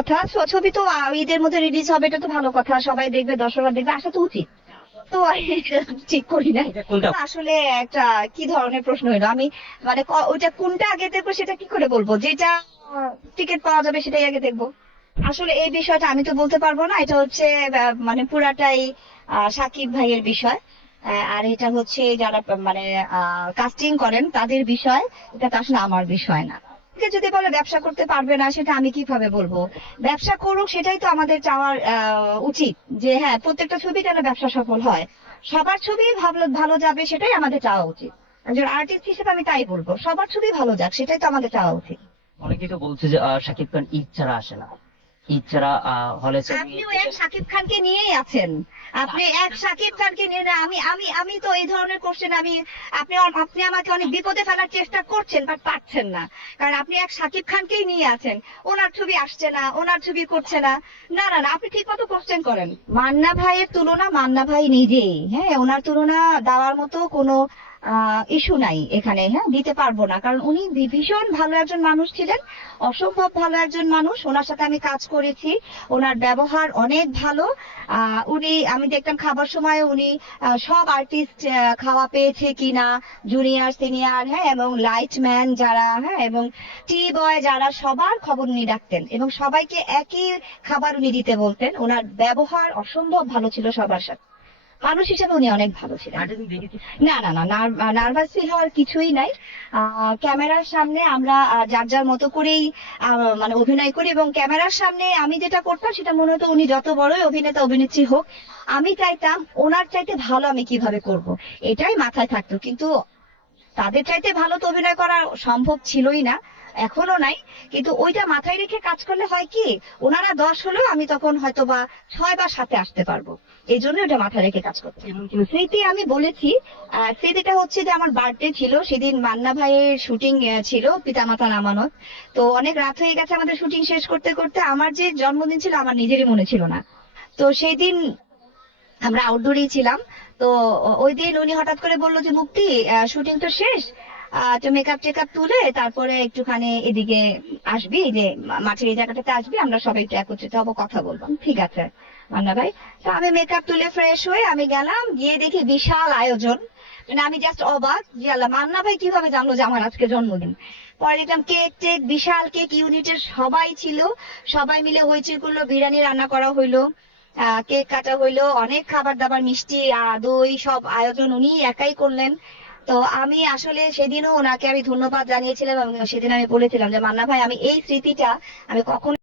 কথা। ছবি তো ঈদের মধ্যে রিলিজ হবে, এটা তো ভালো কথা, সবাই দেখবে, দর্শকরা দেখবে, আসা তো উচিত। তো এটা ঠিক করি নাই। এটা কোনটা? আসলে একটা কি ধরনের প্রশ্ন হলো, আমি মানে ওইটা কোনটা আগে দেখবো সেটা কি করে বলবো, যেটা টিকিট পাওয়া যাবে সেটাই আগে দেখবো। আসলে এই বিষয়টা আমি তো বলতে পারবো না, এটা হচ্ছে মানে পুরাটাই সাকিব ভাইয়ের বিষয়। আর এটা হচ্ছে যারা মানে কাস্টিং করেন তাদের বিষয়, এটা তো আসলে আমার বিষয় না। কে যদি বলে ব্যবসা করতে পারবে না, সেটা আমি কিভাবে বলবো? ব্যবসা করুক, সেটাই তো আমাদের চাওয়ার উচিত, যে হ্যাঁ প্রত্যেকটা ছবি যেন ব্যবসা সফল হয়, সবার ছবি ভালো ভালো যাবে, সেটাই আমাদের চাওয়া উচিত। একজন আর্টিস্ট হিসেবে আমি তাই বলবো, সবার ছবি ভালো যাক, সেটাই তো আমাদের চাওয়া উচিত। অনেকেই তো বলছে যে শাকিব খান ঈদ ছাড়া আসে না, ঈদ ছাড়া হলে ছবি। আপনিও এক শাকিব খানকে নিয়েই আছেন, আপনি এক শাকিব খানকে নিয়ে না, আমি আমি আমি তো এই ধরনের কোশ্চেন আমি, আপনি আমাকে অনেক বিপদে ফেলার চেষ্টা করছেন, বাট পারছেন না। কারণ আপনি এক শাকিব খানকেই নিয়ে আছেন, ওনার ছবি আসছে না, ওনার ছবি করছে না। না না না, আপনি ঠিক মতো কোশ্চেন করেন। মান্না ভাইয়ের তুলনা মান্না ভাই নিজেই, হ্যাঁ ওনার তুলনা দেওয়ার মতো কোনো ইস্যু নাই এখানে, হ্যাঁ দিতে পারবো না, কারণ উনি ভীষণ ভালো একজন মানুষ ছিলেন, অসম্ভব ভালো একজন মানুষ। ওনার সাথে আমি কাজ করেছি, ওনার ব্যবহার অনেক ভালো। উনি, আমি দেখতাম খাবার সময় উনি সব আর্টিস্ট খাওয়া পেয়েছে কিনা, জুনিয়র সিনিয়র, হ্যাঁ এবং লাইটম্যান যারা, হ্যাঁ এবং টি বয় যারা, সবার খবর উনি রাখতেন এবং সবাইকে একই খাবার উনি দিতে বলতেন। ওনার ব্যবহার অসম্ভব ভালো ছিল সবার সাথে, মানুষ হিসেবে উনি অনেক ভালো ছিলেন। না না না, নার্ভাস ফিল হওয়ার কিছুই নাই। ক্যামেরার সামনে আমরা যার যার মতো করেই মানে অভিনয় করি, এবং ক্যামেরার সামনে আমি যেটা করতাম সেটা মনে হতো উনি যত বড়ই অভিনেতা অভিনেত্রী হোক, আমি চাইতাম ওনার চাইতে ভালো আমি কিভাবে করব, এটাই মাথায় থাকতো। কিন্তু তাদের চাইতে ভালো তো অভিনয় করা সম্ভব ছিলই না, এখনো নাই। কিন্তু ওইটা মাথায় রেখে কাজ করলে হয় কি, ওনারা 10 হলেও আমি তখন হয়তো বা 6 বা 7-এ আসতে পারবো। এই জন্য ওটা মাথায় রেখে কাজ করতে। স্মৃতি আমি বলেছি, স্মৃতিটা হচ্ছে যে আমার বার্থডে ছিল সেদিন, মান্না ভাইয়ের শুটিং ছিল পিতামাতার আমানত। তো অনেক রাত হয়ে গেছে আমাদের শুটিং শেষ করতে করতে, আমার যে জন্মদিন ছিল আমার নিজেরই মনে ছিল না। তো সেই দিন আমরা আউটডোরেই ছিলাম। তো ওই দিন উনি হঠাৎ করে বললো যে মুক্তি, শুটিং তো শেষ, তো মেকআপ টেকআপ তুলে তারপরে একটুখানি এদিকে আসবি, এই যে মাঠের এই জায়গাটাতে আসবি, আমরা সবাই একটু একত্রিত হবো, কথা বলবো। ঠিক আছে মান্না ভাই। তো আমি মেকআপ তুলে ফ্রেশ হয়ে আমি গেলাম, গিয়ে দেখি বিশাল আয়োজন। মানে আমি জাস্ট অবাক যে আল্লাহ, মান্না ভাই কিভাবে জানলো যে আমার আজকে জন্মদিন। পরে দেখলাম কেক টেক, বিশাল কেক, ইউনিটের সবাই ছিল, সবাই মিলে হইচই করলো, বিরিয়ানি রান্না করা হইলো, কেক কাটা হইলো, অনেক খাবার দাবার, মিষ্টি দই, সব আয়োজন উনি একাই করলেন। তো আমি আসলে সেদিনও ওনাকে আমি ধন্যবাদ জানিয়েছিলাম, এবং সেদিন আমি বলেছিলাম যে মান্না ভাই, আমি এই স্মৃতিটা আমি কখনো